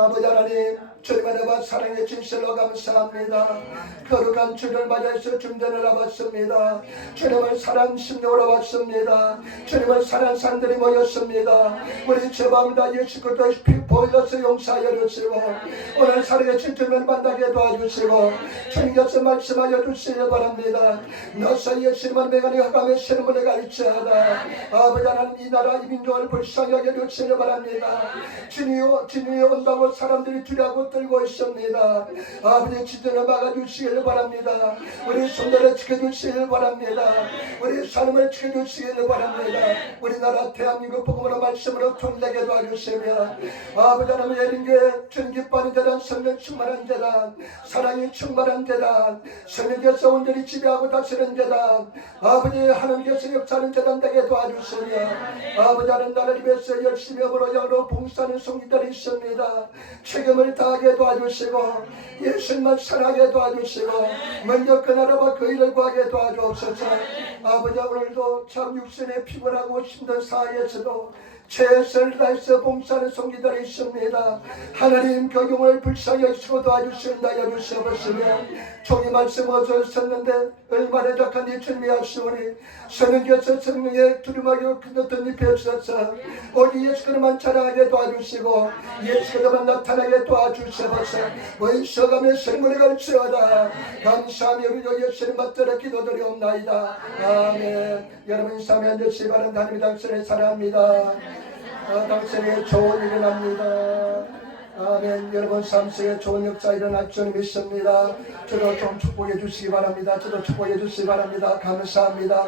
아버지 하나님, 주님의 은혜와 사랑의 진실로 감사합니다. 거룩한 주를 맞이해서 중전을 해봤습니다. 주님을 사랑 심령으로 왔습니다. 주님을 사랑하는 사람들이 모였습니다. 우리 죄범다 예수 그리스도의 피 보혈로서 용서하여 주시고 오늘 사랑의 진주를 만나게 도와주시고 주님께서 말씀하여 주시기 바랍니다. 너서 예수님은 매간이 허감에 신문을 갈지어다. 아버지 하나님, 이 나라 이 민족을 불쌍하게 해주시기 바랍니다. 주님이 온다고 사람들이 두려고 들고 있습니다. 아버지 진전을 막아주시길 바랍니다. 우리 손들을 지켜주시길 바랍니다. 우리 삶을 지켜주시길 바랍니다. 우리나라 대한민국 복음으로 말씀으로 통되게 도와주시며 아버지 하나님, 예린교회 주님 기뻐하는 재단, 성령 충만한 재단, 사랑이 충만한 재단, 성령께서 온전히 지배하고 다스리는 재단, 아버지 하나님께서 역사하는 재단 되게 도와주시며 아버지 하나님, 나를 위해서 열심히 업으로 영으로 봉사하는 성도들이 있습니다. 책임을 다하게 도와주시고 예수님만 사랑하게 도와주시고 먼저 그 나라와 그 일을 구하게 도와주옵소서. 아버지, 오늘도 참 육신에 피곤하고 힘든 사이에서도 최선을 다해서 봉사하는 성도들이 있습니다. 하나님, 교육을 불쌍히 여기시고 도와주신다 여주시옵시며 종이 말씀 얻으셨는데 얼마나 적한 이 주님이 하시오니 성령께서 성령의 두루마기로 끝났던 입에 주셔서 오직 예수 그리스도만 찬양하게 도와주시고 예수 그리스도만 나타나게 도와주시옵소서. 원수감의 생물에 갈지어다. 감사하며 우리 예수님 받들어 기도드리옵나이다. 아멘. 여러분 이 삶에 앉으시기 바랍니다. 하나님 당신을 사랑합니다. 당신에게 좋은 일이 납니다. 아멘. 여러분 삶 속에 좋은 역사 일어날 줄 믿습니다. 저도 좀 축복해 주시기 바랍니다. 저도 축복해 주시기 바랍니다. 감사합니다.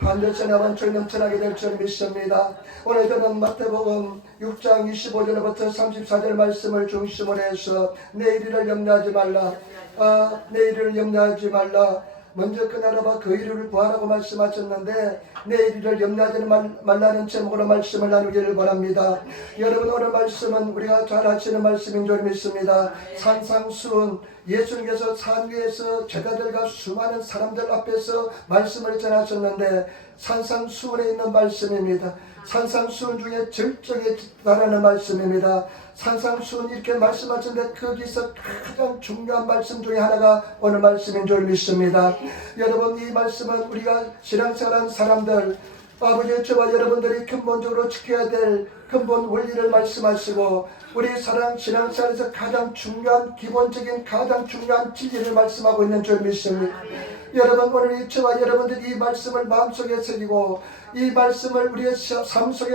반드시 나만 줄 넘쳐나게 될 줄 믿습니다. 오늘 저는 마태복음 6장 25절부터 34절 말씀을 중심으로 해서 내일을 염려하지 말라. 내일을 염려하지 말라. 먼저 그 나라와 그 일을 구하라고 말씀하셨는데 내일을 염려하지 말라는 제목으로 말씀을 나누기를 바랍니다. 여러분, 오늘 말씀은 우리가 잘 아시는 말씀인 줄 믿습니다. 산상수훈, 예수님께서 산 위에서 제자들과 수많은 사람들 앞에서 말씀을 전하셨는데 산상수훈에 있는 말씀입니다. 산상수훈 중에 절정에 달하는 말씀입니다. 산상수훈 이렇게 말씀하셨는데 거기서 가장 중요한 말씀 중에 하나가 오늘 말씀인 줄 믿습니다. 여러분, 이 말씀은 우리가 신앙생활하는 사람들, 아버지 저와 여러분들이 근본적으로 지켜야 될 근본 원리를 말씀하시고 우리 신앙생활에서 가장 중요한 기본적인 가장 중요한 진리를 말씀하고 있는 줄 믿습니다. 여러분, 오늘 저와 여러분들이 이 말씀을 마음속에 새기고 이 말씀을 우리의 삶 속에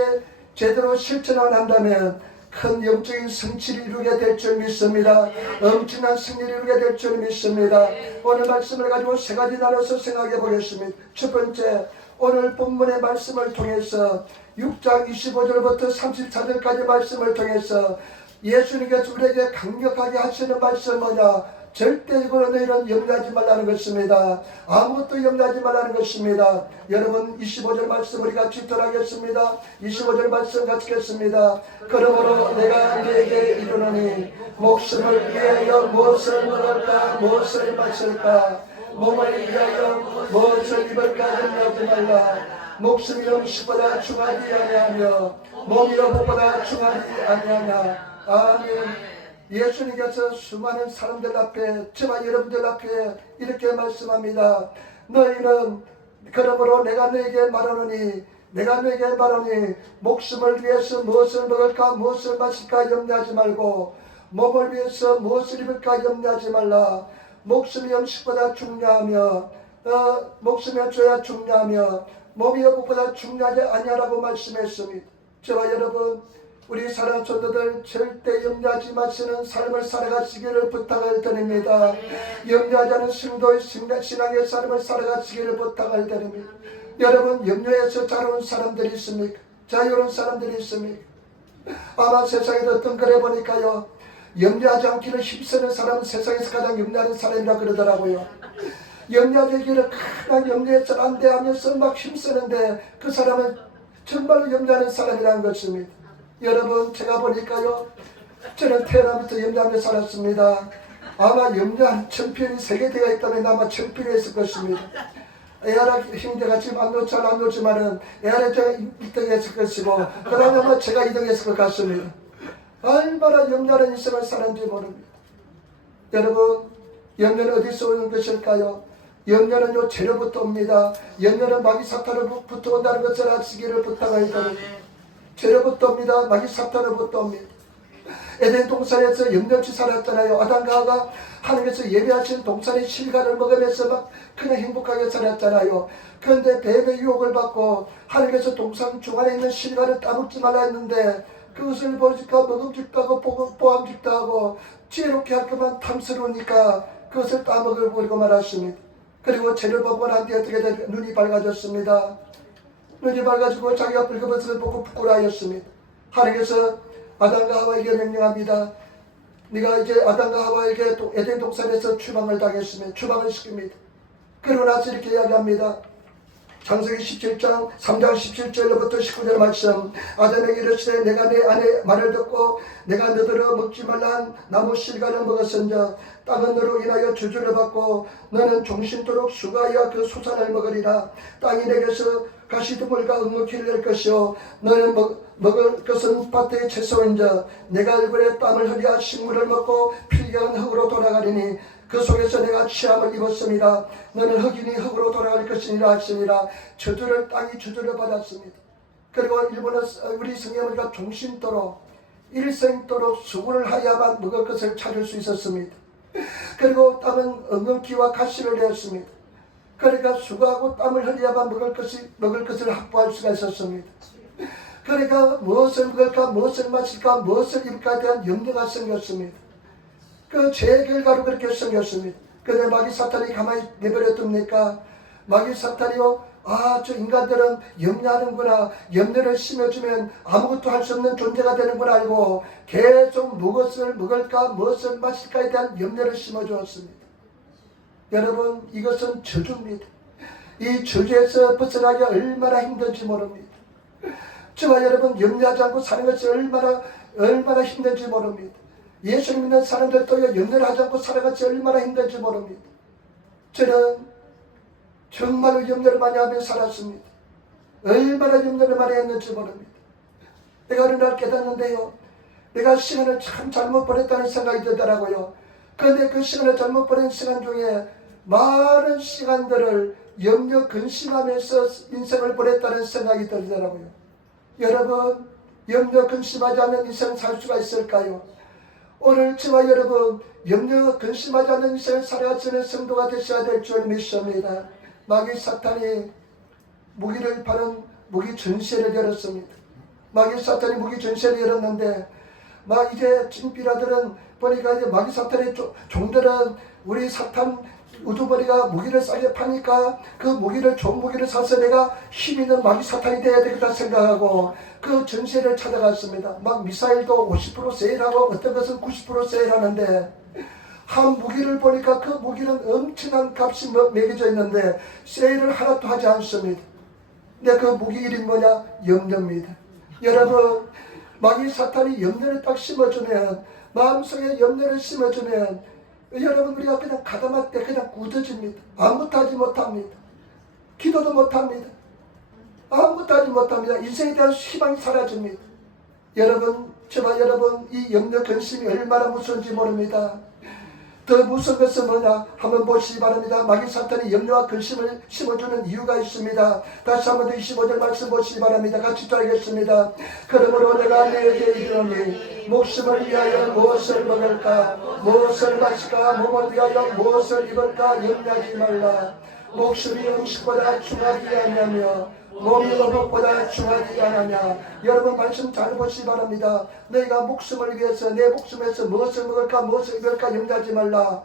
제대로 실천을 한다면 큰 영적인 성취를 이루게 될 줄 믿습니다. 엄청난 승리를 이루게 될 줄 믿습니다. 오늘 말씀을 가지고 세 가지 나눠서 생각해 보겠습니다. 첫 번째, 오늘 본문의 말씀을 통해서 6장 25절부터 34절까지 말씀을 통해서 예수님께서 우리에게 강력하게 하시는 말씀은 뭐냐? 절대적으로 너희는 염려하지 말라는 것입니다. 아무것도 염려하지 말라는 것입니다. 여러분, 25절 말씀 우리 같이 들어가겠습니다. 25절 말씀 같이 읽겠습니다. 그러므로 내가 너에게 이르노니 목숨을 위하여 무엇을 먹을까 무엇을 마실까 몸을 위하여 무엇을 입을까 염려하지 말라. 목숨이 음식보다 중하지 아니하며 몸이 옷보다 중하지 아니하냐. 아멘. 예수님께서 수많은 사람들 앞에 저와 여러분들 앞에 이렇게 말씀합니다. 너희는 그러므로 내가 너에게 말하노니 목숨을 위해서 무엇을 먹을까 무엇을 마실까 염려하지 말고 몸을 위해서 무엇을 입을까 염려하지 말라. 목숨이 음식보다 중요하며 목숨이 줘야 중요하며 몸이 옷보다 중요하지 아니하라고 말씀했습니다. 저와 여러분, 우리 사랑하는 성도들 절대 염려하지 마시는 삶을 살아가시기를 부탁을 드립니다. 염려하지 않은 성도의 신앙의 삶을 살아가시기를 부탁을 드립니다. 여러분, 염려해서 자라온 사람들이 있습니까? 자유로운 사람들이 있습니까? 아마 세상에도 뜬그레 보니까요, 염려하지 않기를 힘쓰는 사람은 세상에서 가장 염려하는 사람이라고 그러더라고요. 염려하기를 가장 염려해서 안 돼 하면서 막 힘쓰는데 그 사람은 정말로 염려하는 사람이라는 것입니다. 여러분, 제가 보니까요, 저는 태어나부터 염려하며 살았습니다. 아마 염려한 청편이 3개대가 있다면 아마 청편이 있을 것입니다. 에아라 형제가 지금 잘 안 놓지만은 에아라 제가 1등 했을 것이고 그 다음에 아마 제가 2등 했을 것 같습니다. 얼마나 염려하는 인생을 사는지 모릅니다. 여러분, 염려는 어디서 오는 것일까요? 염려는요, 죄로부터 옵니다. 염려는 마귀 사탄으로부터 온다는 것을 아시기를 부탁을 드립니다. 죄로부터 옵니다. 마귀 사탄으로부터 옵니다. 에덴 동산에서 염려없이 살았잖아요. 아담과 하와가 하나님께서 예비하신 동산의 실과를 먹으면서 막 그냥 행복하게 살았잖아요. 그런데 뱀의 유혹을 받고 하나님께서 동산 중간에 있는 실과를 따먹지 말라 했는데 그것을 보니까 먹음직도 하고 보암직도 하고 지혜롭게 할 것만 탐스러우니까 그것을 따먹을 버리고 말았습니다. 그리고 죄를 보고 난 뒤에 어떻게 된 눈이 밝아졌습니다. 눈이 밝아지고 자기가 벌거벗은 보고 부끄러워하였습니다. 하나님께서 아담과 하와에게 명령합니다. 네가 이제 아담과 하와에게 에덴 동산에서 추방을 당했으면 추방을 시킵니다. 그러고 나서 이렇게 이야기합니다. 창세기 17장 3장 17절부터 19절 말씀. 아담에게 이르시되 내가 내 아내 말을 듣고 내가 너더러 먹지 말라 한 나무 실과를 먹었은즉 땅은 너로 인하여 저주를 받고 너는 종신토록 수가야 그 소산을 먹으리라. 땅이 내게서 가시드물과 응어키를 낼 것이요 너는 먹을 것은 밭의 채소인즉 내가 얼굴에 땀을 흘려 식물을 먹고 필경은 흙으로 돌아가리니 그 속에서 내가 취함을 입었습니다. 너는 흙이니 흙으로 돌아갈 것이니라 하시니라. 저주를 땅이 저주를 받았습니다. 그리고 일본은 우리 성경으로가 종신토록 일생토록 수고를 하야만 먹을 것을 찾을 수 있었습니다. 그리고 땅은 엉겅퀴와 가시를 내었습니다. 그러니까 수고하고 땀을 흘려야만 먹을 것을 확보할 수가 있었습니다. 그러니까 무엇을 먹을까, 무엇을 마실까, 무엇을 입을까에 대한 염려가 생겼습니다. 그 죄의 결과로 그렇게 생겼습니다. 그런데 마귀 사탄이 가만히 내버려둡니까? 마귀 사탄이요, 저 인간들은 염려하는구나, 염려를 심어주면 아무것도 할 수 없는 존재가 되는 걸 알고 계속 무엇을 먹을까, 무엇을 마실까에 대한 염려를 심어주었습니다. 여러분, 이것은 저주입니다. 이 저주에서 벗어나기 얼마나 힘든지 모릅니다. 저와 여러분 염려하지 않고 사는 것이 얼마나 힘든지 모릅니다. 예수 믿는 사람들도 염려를 하지 않고 살아가지 얼마나 힘든지 모릅니다. 저는 정말로 염려를 많이 하며 살았습니다. 얼마나 염려를 많이 했는지 모릅니다. 내가 어느 날 깨닫는데요, 내가 시간을 참 잘못 보냈다는 생각이 들더라고요. 그런데 그 시간을 잘못 보낸 시간 중에 많은 시간들을 염려 근심하면서 인생을 보냈다는 생각이 들더라고요. 여러분, 염려 근심하지 않는 인생 살 수가 있을까요? 오늘 저와 여러분 염려 근심하지 않는 인생을 살아가시는 성도가 되셔야 될 줄 믿습니다. 마귀 사탄이 무기를 파는 무기 전시회를 열었습니다. 마귀 사탄이 무기 전시회를 열었는데 이제 찐피라들은 보니까 이제 마귀 사탄의 종들은 우리 사탄 우두머리가 무기를 싸게 파니까 그 무기를 좋은 무기를 사서 내가 힘 있는 마귀 사탄이 돼야 되겠다 생각하고 그 전시회를 찾아갔습니다. 미사일도 50% 세일하고 어떤 것은 90% 세일하는데 한 무기를 보니까 그 무기는 엄청난 값이 매겨져 있는데 세일을 하나도 하지 않습니다. 근데 그 무기 이름이 뭐냐? 염려입니다. 여러분, 마귀 사탄이 염려를 딱 심어주면, 마음속에 염려를 심어주면 여러분, 우리가 그냥 가담할 때 그냥 굳어집니다. 아무것도 하지 못합니다. 기도도 못합니다. 아무것도 하지 못합니다. 인생에 대한 희망이 사라집니다. 여러분, 저와 여러분, 이 염려 근심이 얼마나 무서운지 모릅니다. 더 무서운 것은 뭐냐? 한번 보시기 바랍니다. 마귀 사탄이 염려와 근심을 심어주는 이유가 있습니다. 다시 한번 더 25절 말씀 보시기 바랍니다. 같이 따르겠습니다. 그러므로 내가 너에게 이르노니 목숨을 위하여 무엇을 먹을까, 무엇을 마실까, 몸을 위하여 무엇을 입을까 염려하지 말라. 목숨이 음식보다 중하지 않냐며 몸이 어묵보다 중하지 않으냐. 여러분 말씀 잘 보시기 바랍니다. 너희가 목숨을 위해서 내 목숨에서 무엇을 먹을까 무엇을 입을까 염려하지 말라.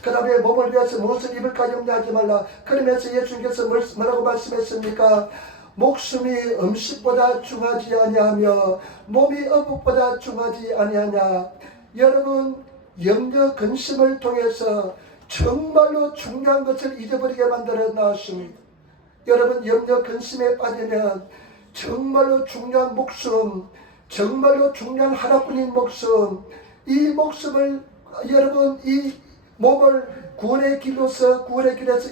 그 다음에 몸을 위해서 무엇을 입을까 염려하지 말라. 그러면서 예수님께서 뭐라고 말씀했습니까? 목숨이 음식보다 중하지 아니하며 몸이 어묵보다 중하지 아니하냐. 여러분, 염려 근심을 통해서 정말로 중요한 것을 잊어버리게 만들어 놨습니다. 여러분, 염려 근심에 빠지면 정말로 중요한 목숨, 정말로 중요한 하나뿐인 목숨, 이 목숨을 여러분 이 몸을 구원의 길에서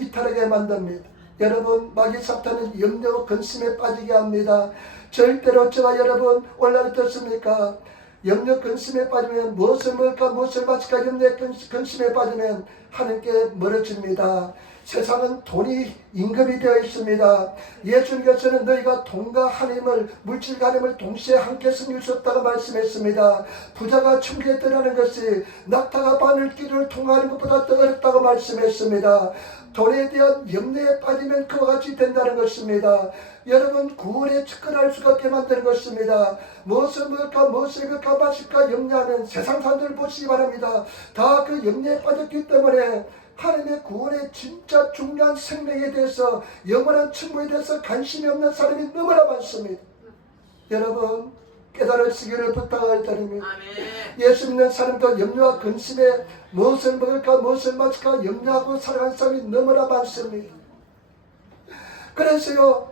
이탈하게 만듭니다. 여러분, 마귀 사탄은 염려 근심에 빠지게 합니다. 절대로 저와 여러분 오늘 어떻습니까? 염려 근심에 빠지면 무엇을 먹을까 무엇을 마실까 염려 근심에 빠지면 하나님께 멀어집니다. 세상은 돈이 임금이 되어 있습니다. 예수님께서는 너희가 돈과 하나님을 물질과 하나님을 동시에 함께 섬길 수 없다고 말씀했습니다. 부자가 천국에 들어가는 것이 낙타가 바늘길을 통하는 것보다 더 어렵다고 말씀했습니다. 돈에 대한 염려에 빠지면 그와 같이 된다는 것입니다. 여러분 구원에 접근할 수가 없게 만드는 것입니다. 무엇을 먹을까 무엇을 입을까 마실까 염려하는 세상 사람들을 보시기 바랍니다. 다 그 염려에 빠졌기 때문에 하나님의 구원의 진짜 중요한 생명에 대해서 영원한 천국에 대해서 관심이 없는 사람이 너무나 많습니다. 여러분 깨달으시기를 부탁을 드립니다. 예수 믿는 사람도 염려와 근심에 무엇을 먹을까 무엇을 마실까 염려하고 살아가는 사람이 너무나 많습니다. 그래서요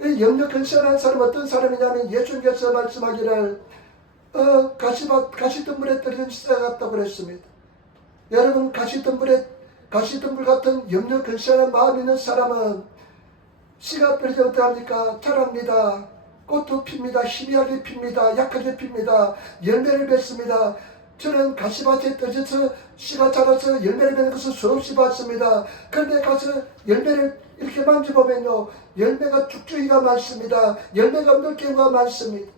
이 염려 근심하는 사람은 어떤 사람이냐면 예수님께서 말씀하기를 가시덤불에 떨어진 씨앗 같다고 그랬습니다. 여러분 가시덤불 같은 염려 근심하는 마음 있는 사람은 씨가 떨어지면 어떡합니까? 자랍니다. 꽃도 핍니다. 희미하게 핍니다. 약하게 핍니다. 열매를 맺습니다. 저는 가시밭에 떨어져서 씨가 자라서 열매를 맺는 것을 수없이 봤습니다. 그런데 가서 열매를 이렇게 만져보면요 열매가 쭉쭉이가 많습니다. 열매가 없는 경우가 많습니다.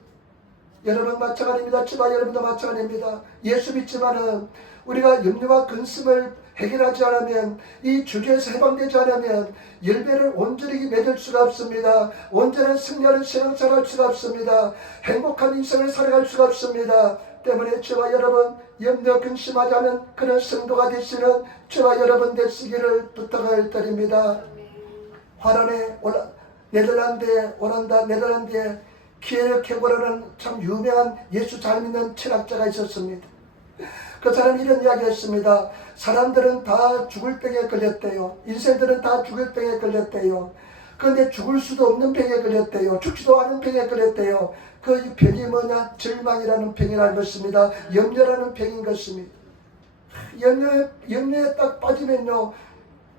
여러분 마찬가지입니다. 저와 여러분도 마찬가지입니다. 예수 믿지만은 우리가 염려와 근심을 해결하지 않으면 이 주제에서 해방되지 않으면 열매를 온전히 맺을 수가 없습니다. 온전한 승리하는 신앙생활을 할 수가 없습니다. 행복한 인생을 살아갈 수가 없습니다. 때문에 저와 여러분 염려 근심하지 않은 그런 성도가 되시는 저와 여러분 되시기를 부탁을 드립니다. 화란의 네덜란드에 키에르케고르라는 참 유명한 예수 잘 믿는 철학자가 있었습니다. 그 사람이 이런 이야기 했습니다. 사람들은 다 죽을 병에 걸렸대요. 인생들은 다 죽을 병에 걸렸대요. 그런데 죽을 수도 없는 병에 걸렸대요. 죽지도 않은 병에 걸렸대요. 그 병이 뭐냐? 절망이라는 병이라는 것입니다. 염려라는 병인 것입니다. 염려에 딱 빠지면요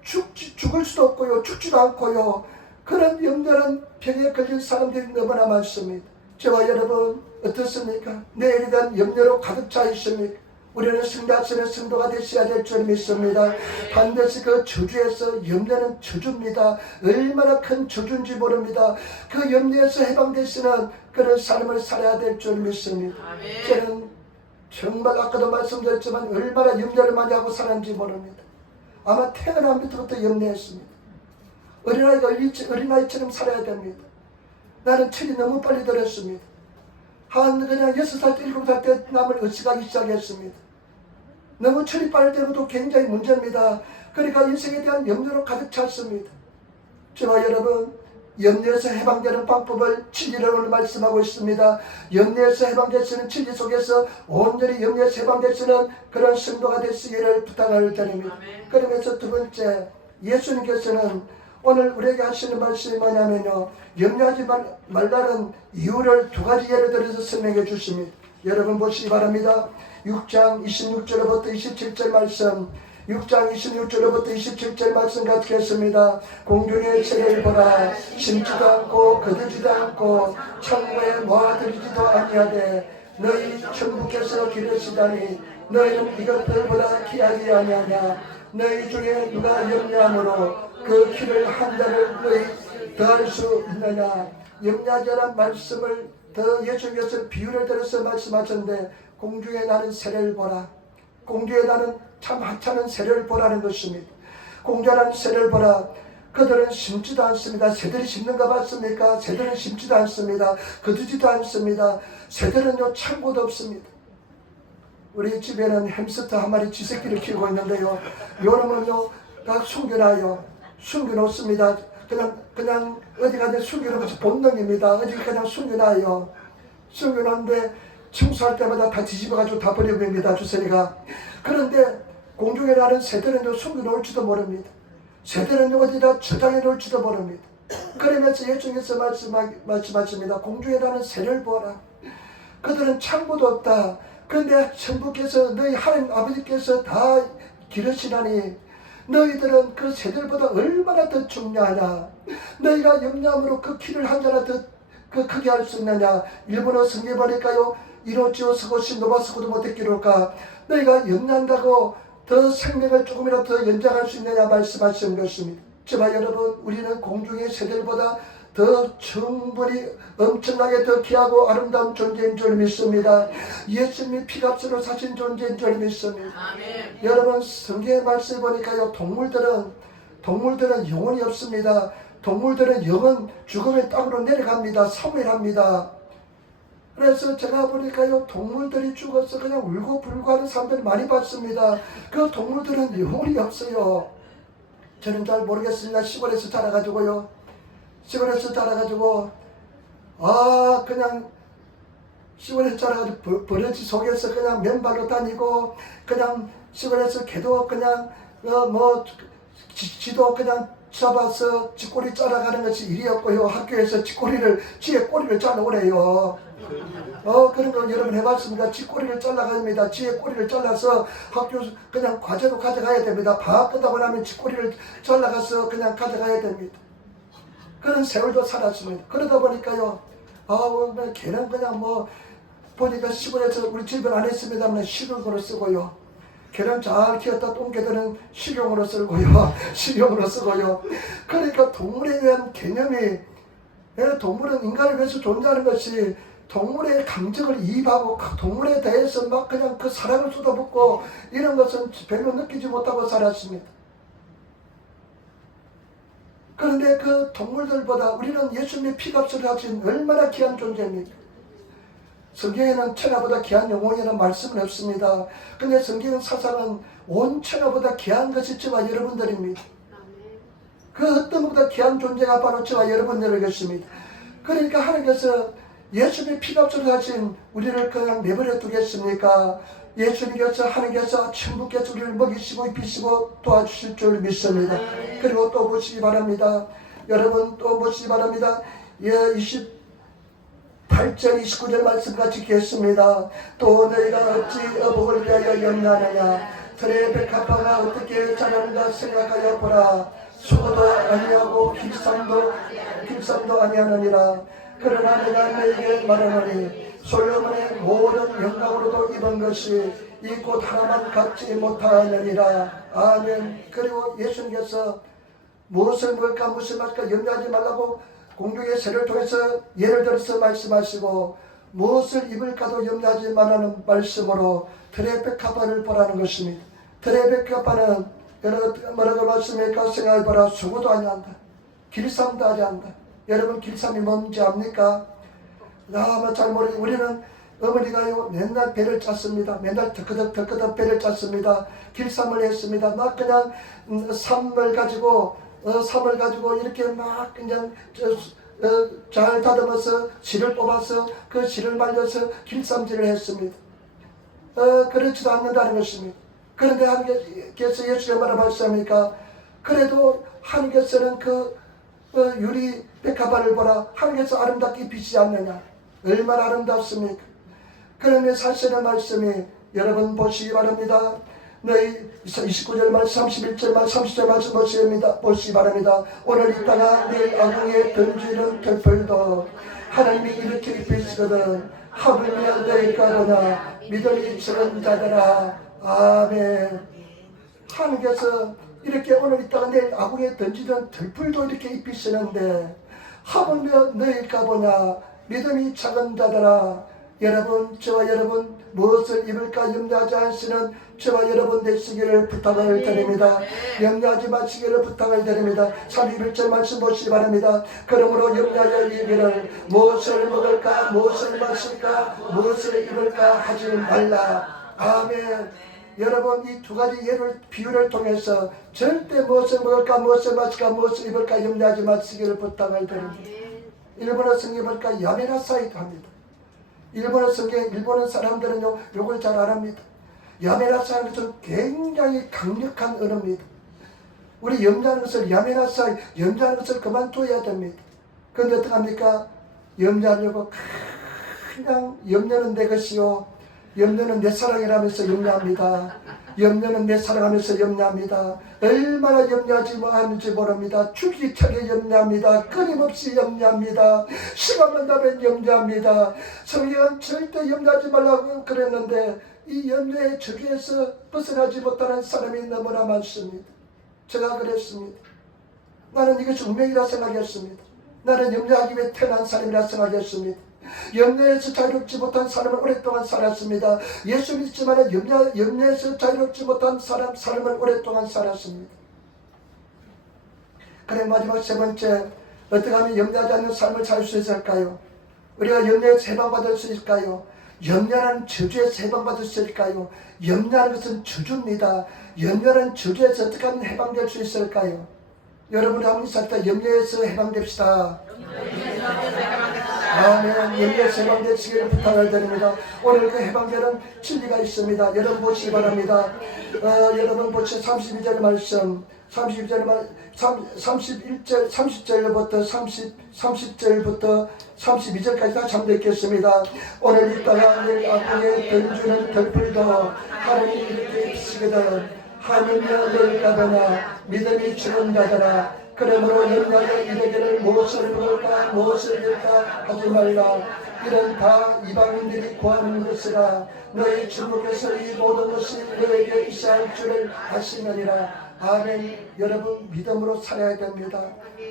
죽을 수도 없고요 죽지도 않고요 그런 염려라는 병에 걸린 사람들이 너무나 많습니다. 저와 여러분 어떻습니까? 내일에 대한 염려로 가득 차 있습니까? 우리는 승리하시는 성도가 되셔야 될 줄 믿습니다. 반드시 그 저주에서 염려는 저주입니다. 얼마나 큰 저주인지 모릅니다. 그 염려에서 해방되시는 그런 삶을 살아야 될 줄 믿습니다. 저는 정말 아까도 말씀드렸지만 얼마나 염려를 많이 하고 살았는지 모릅니다. 아마 태어나면부터 염려했습니다. 어린아이가 어린아이처럼 살아야 됩니다. 나는 철이 너무 빨리 들었습니다. 그냥 6살 때 7살 때 남을 의식하기 시작했습니다. 너무 철이 빨리 되고도 굉장히 문제입니다. 그러니까 인생에 대한 염려로 가득 찼습니다. 저와 여러분 염려에서 해방되는 방법을 진리를 오늘 말씀하고 있습니다. 염려에서 해방되시는 진리 속에서 온전히 염려에서 해방되시는 그런 성도가 되시기를 부탁을 드립니다. 그러면서 두 번째 예수님께서는 오늘 우리에게 하시는 말씀이 뭐냐면요 염려하지 말라는 이유를 두 가지 예를 들어서 설명해 주십니다. 여러분 보시기 바랍니다. 6장 26절부터 27절 말씀 6장 26절부터 27절 말씀 같이 했습니다. 공중의 새를 보라 심지도 않고 거두지도 않고 창고에 모아들이지도 아니하되 너희 천부께서 기르시다니 너희는 이것들보다 귀하지 아니하냐. 너희 중에 누가 염려함으로 그 키를 한 달을 너희 더할 수 있느냐. 염려하자는 말씀을 더 예수님께서 비유를 들어서 말씀하셨는데 공중에 나는 새를 보라. 공중에 나는 참 하찮은 새를 보라는 것입니다. 공중에 나는 새를 보라. 그들은 심지도 않습니다. 새들이 심는가 봤습니까? 새들은 심지도 않습니다. 거두지도 않습니다. 새들은요 창고도 없습니다. 우리 집에는 햄스터 한 마리 쥐새끼를 키우고 있는데요. 요놈은요 다 숨겨놓습니다. 그냥 어디 가든 숨겨놓은 것이 본능입니다. 어디 그냥 숨겨놔요. 숨겨놓는데 청소할 때마다 다 뒤집어가지고 다 버려버립니다. 주세리가. 그런데 공중에 나는 새들은 숨겨놓을지도 모릅니다. 새들은 어디다 저장해 놓을지도 모릅니다. 그러면서 예수님께서 말씀하십니다. 공중에 나는 새를 보아라. 그들은 창고도 없다. 그런데 천부께서 너희 하나님 아버지께서 다 기르시나니 너희들은 그 새들보다 얼마나 더 중요하냐. 너희가 염려함으로 그 키를 한 자나 더 그 크게 할 수 있느냐. 일본어 성경 보니까요, 이노치오스고 신노바스고도 못했기로까. 너희가 염려한다고 더 생명을 조금이라도 더 연장할 수 있느냐 말씀하시는 것입니다. 제발 여러분, 우리는 공중의 새들보다 더 충분히 엄청나게 더 귀하고 아름다운 존재인 줄 믿습니다. 예수님이 피값으로 사신 존재인 줄 믿습니다. 아멘. 여러분, 성경의 말씀을 보니까요, 동물들은 영혼이 없습니다. 동물들은 영은 죽음의 땅으로 내려갑니다. 사무엘합니다. 그래서 제가 보니까요, 동물들이 죽어서 그냥 울고 불고 하는 사람들을 많이 봤습니다. 그 동물들은 영혼이 없어요. 저는 잘 모르겠습니다. 시골에서 자라가지고 그냥 시골에서 자라가지고 버러지 속에서 그냥 맨발로 다니고, 그냥 시골에서 개도 그냥 지도 그냥 잡아서 쥐꼬리 잘라가는 것이 일이었고요. 학교에서 쥐의 꼬리를 잘라오래요. 그런 거 여러분 해봤습니까? 쥐꼬리를 잘라갑니다. 쥐의 꼬리를 잘라서 학교 그냥 과제로 가져가야 됩니다. 방학 끝나고 나면 쥐꼬리를 잘라가서 그냥 가져가야 됩니다. 그런 세월도 살았습니다. 그러다 보니까요, 걔는 그냥 보니까 시골에서 우리 집은 안 했습니다만 식용으로 쓰고요. 걔는 잘 키웠다 똥개들은 식용으로 쓰고요. 그러니까 동물에 대한 개념이, 동물은 인간을 위해서 존재하는 것이, 동물의 감정을 이입하고 동물에 대해서 막 그냥 그 사랑을 쏟아붓고 이런 것은 별로 느끼지 못하고 살았습니다. 그런데 그 동물들보다 우리는 예수님의 피값을 하신 얼마나 귀한 존재입니까? 성경에는 천하보다 귀한 영혼이라는 말씀은 없습니다. 근데 성경 사상은 온 천하보다 귀한 것이 저와 여러분들입니다. 그 어떤 것보다 귀한 존재가 바로 저와 여러분들의 것입니다. 그러니까 하나님께서 예수님의 피값을 하신 우리를 그냥 내버려 두겠습니까? 예수님께서, 하나님께서, 천부께서 우리를 먹이시고 입히시고 도와주실 줄 믿습니다. 그리고 또 보시기 바랍니다. 여러분, 또 보시기 바랍니다. 28절 29절 말씀같이 읽겠습니다. 또 너희가 어찌 어복을 위하여 염려하느냐. 들의 백합화가 어떻게 자라는가 생각하여 보라. 수고도 아니하고 길쌈도 아니하느니라. 그러나 내가 너에게 말하노니 솔로몬의 모든 영광으로도 입은 것이 이 곧 하나만 갖지 못하느니라. 아멘. 그리고 예수님께서 무엇을 먹을까 무엇을 마실까 염려하지 말라고 공중의 새를 통해서 예를 들어서 말씀하시고, 무엇을 입을까도 염려하지 말라는 말씀으로 들의 백합화를 보라는 것입니다. 들의 백합화는 뭐라고 말씀할까 생각해보라. 수고도 아니한다. 길쌈도 하지 않는다. 여러분, 길쌈이 뭔지 압니까? 아마 잘 모르겠어요. 우리는 어머니가요, 맨날 배를 짰습니다. 맨날 덕끄덕 배를 짰습니다. 길쌈을 했습니다. 막 그냥 삶을 가지고 이렇게 막 그냥 잘 다듬어서 실을 뽑아서 그 실을 말려서 길쌈질을 했습니다. 그렇지도 않는다는 것입니다. 그런데 하나님께서 예수의 말을 말씀합니까? 그래도 하나님께서는 그 유리 백합화를 보라. 하나님께서 아름답게 입히지 않느냐. 얼마나 아름답습니까? 그러면 사실의 말씀이 여러분 보시기 바랍니다. 너희 29절 말씀, 31절 말씀, 30절 말씀 보시기 바랍니다. 오늘 있다가 내일 아궁이에 던지는 들풀도 하나님이 이렇게 입히시거든. 하물며 너희가 보냐 믿음이 적은 자들아. 아멘. 하나님께서 이렇게 오늘 있다가 내일 아궁이에 던지는 들풀도 이렇게 입히시는데, 하물며 너희가 보냐 믿음이 작은 자들아. 여러분, 저와 여러분 무엇을 입을까 염려하지 않으시는 저와 여러분 되시기를 부탁을 드립니다. 염려하지 마시기를 부탁을 드립니다. 31절 말씀 보시기 바랍니다. 그러므로 염려하여 이르기를 무엇을 먹을까 무엇을 마실까 무엇을 입을까 하지 말라. 아멘. 여러분, 이 두 가지 비유를 통해서 절대 무엇을 먹을까 무엇을 마실까 무엇을 입을까 염려하지 마시기를 부탁을 드립니다. 일본어 성경 보니까 야메나사이도 합니다. 일본어 성경, 일본어 사람들은요, 요걸 잘 알합니다. 야메나사이는 것은 굉장히 강력한 언어입니다. 우리 염려하는 것을 야메나사이, 염려하는 것을 그만둬야 됩니다. 그런데 어떡합니까? 염려하려고 그냥 염려는 내 것이요, 염려는 내 사랑이라면서 염려합니다. 염려는 내 살아가면서 염려합니다. 얼마나 염려하지 하는지 모릅니다. 주기차게 염려합니다. 끊임없이 염려합니다. 시간만 나면 염려합니다. 성경은 절대 염려하지 말라고 그랬는데 이 염려의 저기에서 벗어나지 못하는 사람이 너무나 많습니다. 제가 그랬습니다. 나는 이것이 운명이라 생각했습니다. 나는 염려하기 위해 태어난 사람이라 생각했습니다. 염려에서 자유롭지 못한 사람을 오랫동안 살았습니다. 예수 믿지만 염려에서 자유롭지 못한 삶을 오랫동안 살았습니다. 그래, 마지막 세 번째, 어떻게 하면 염려하지 않는 삶을 살 수 있을까요? 우리가 염려에서 해방받을 수 있을까요? 염려라는 저주에서 해방받을 수 있을까요? 염려하는 것은 저주입니다. 염려라는 저주에서 어떻게 하면 해방될 수 있을까요? 여러분 한번 살다 염려에서 해방됩시다. 아멘. 염려에서 해방되시기를 부탁을 드립니다. 오늘 그 해방되는 진리가 있습니다. 여러분 보시기 바랍니다. 여러분 보시 32절 말씀, 30절부터 30절부터 32절까지 다 잠들 있겠습니다. 오늘 있다가 내일 악공에 던주는 덜풀도 하늘이 이렇게 비치거든 하늘며 내일까거나 믿음이 죽은 자들아 그러므로 염려하여 이르기를 무엇을 먹을까 무엇을 들까 하지 말라. 이런 다 이방인들이 구하는 것이라. 너희 주님께서 이 모든 것이 너에게 있어야 할 줄을 아시느니라. 아멘. 여러분 믿음으로 살아야 됩니다.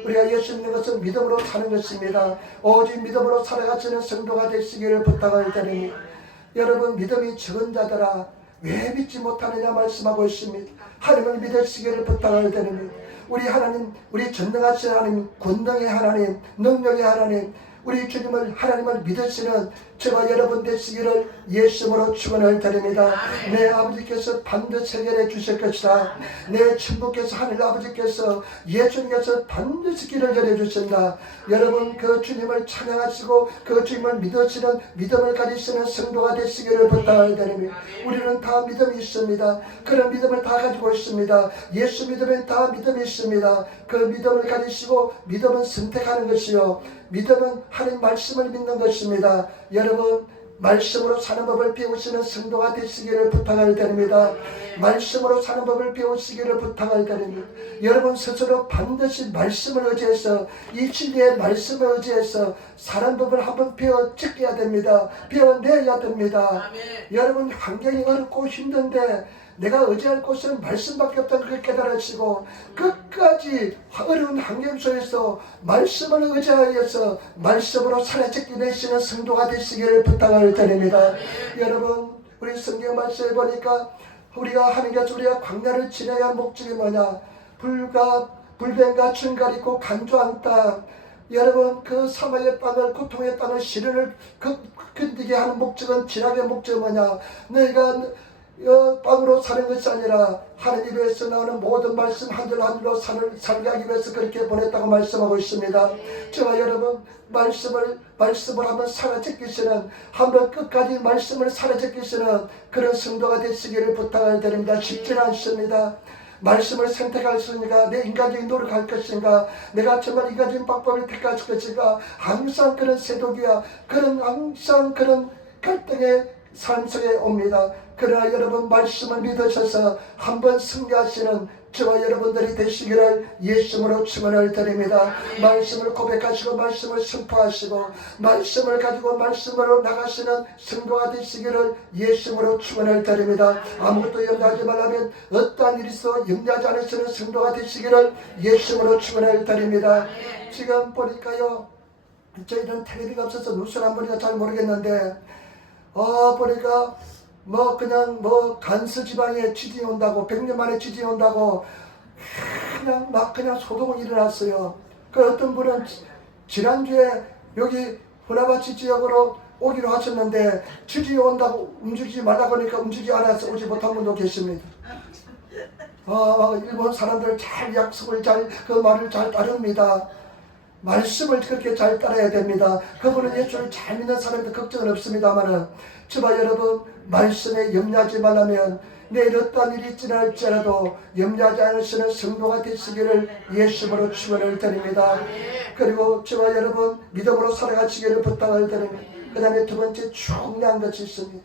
우리가 예수 믿는 것은 믿음으로 사는 것입니다. 오직 믿음으로 살아가시는 성도가 되시기를 부탁을 드립니다. 여러분 믿음이 적은 자들아 왜 믿지 못하느냐 말씀하고 있습니다. 하나님을 믿으시기를 부탁을 드립니다. 우리 하나님, 우리 전능하신 하나님, 권능의 하나님, 능력의 하나님, 우리 주님을 하나님을 믿으시는 저와 여러분 되시기를 예수님으로 축원을 드립니다. 내 아버지께서 반드시 해결해 주실 것이다. 내 천부께서 하늘 아버지께서 예수님께서 반드시 길을 열어 주신다. 여러분 그 주님을 찬양하시고 그 주님을 믿으시는 믿음을 가지시는 성도가 되시기를 부탁을 드립니다. 우리는 다 믿음이 있습니다. 그런 믿음을 다 가지고 있습니다. 예수 믿음엔 다 믿음이 있습니다. 그 믿음을 가지시고 믿음은 선택하는 것이요 믿음은 하나님 말씀을 믿는 것입니다. 여러분 말씀으로 사는 법을 배우시는 성도가 되시기를 부탁을 드립니다. 말씀으로 사는 법을 배우시기를 부탁을 드립니다. 여러분 스스로 반드시 말씀을 의지해서 이 진리의 말씀을 의지해서 사는 법을 한번 배워 찍어야 됩니다. 배워내야 됩니다. 여러분 환경이 어렵고 힘든데 내가 의지할 곳은 말씀밖에 없다는 걸 깨달으시고 끝까지 어려운 환경 속에서 말씀을 의지하여서 말씀으로 살아찍게 되시는 성도가 되시기를 부탁을 드립니다. 여러분 우리 성경 말씀을 보니까 우리가 하나님께서 우리가 광야를 지나야 할 목적이 뭐냐? 불뱀과 충갈 있고 간조한 땅. 여러분 그 사막의 땅을 고통의 땅을 시련을 견디게 하는 목적은 진학의 목적이 뭐냐? 너희가 빵으로 사는 것이 아니라 하나님 입에서 나오는 모든 말씀 한 줄 한 줄로 살게 하기 위해서 그렇게 보냈다고 말씀하고 있습니다. 저와 여러분 말씀을 한번 살아지키시는 한번 끝까지 말씀을 살아지키시는 그런 성도가 되시기를 부탁을 드립니다. 쉽지는 않습니다. 말씀을 선택할 것인가 내 인간적인 노력할 것인가 내가 정말 인간적인 방법을 택할 것인가 항상 그런 세독이야 항상 그런 갈등의 삶 속에 옵니다. 그러나 여러분 말씀을 믿으셔서 한번 승리하시는 저와 여러분들이 되시기를 예수님으로 축원을 드립니다. 말씀을 고백하시고 말씀을 선포하시고 말씀을 가지고 말씀으로 나가시는 성도가 되시기를 예수님으로 축원을 드립니다. 아무것도 염려하지 말라면 어떠한 일이 있어 염려하지 않으시는 성도가 되시기를 예수님으로 축원을 드립니다. 지금 보니까요 저희는 텔레비가 없어서 뉴스를 안 보니까 잘 모르겠는데 보니까 그냥 간서지방에 지진이 온다고 100년 만에 지진이 온다고 그냥 소동이 일어났어요. 그 어떤 분은 지난주에 여기 후나바치 지역으로 오기로 하셨는데 지진이 온다고 움직이지 말라고 하니까 움직이지 않아서 오지 못한 분도 계십니다. 일본 사람들 잘 약속을 그 말을 잘 따릅니다. 말씀을 그렇게 잘 따라야 됩니다. 그분은 예수를 잘 믿는 사람들 걱정은 없습니다만은 저와 여러분 말씀에 염려하지 말라면 내일 어떠한 일이 지날지라도 염려하지 않으시는 성도가 되시기를 예수님으로 축원을 드립니다. 그리고 저와 여러분 믿음으로 살아가시기를 부탁을 드립니다. 그 다음에 두 번째 중요한 것이 있습니다.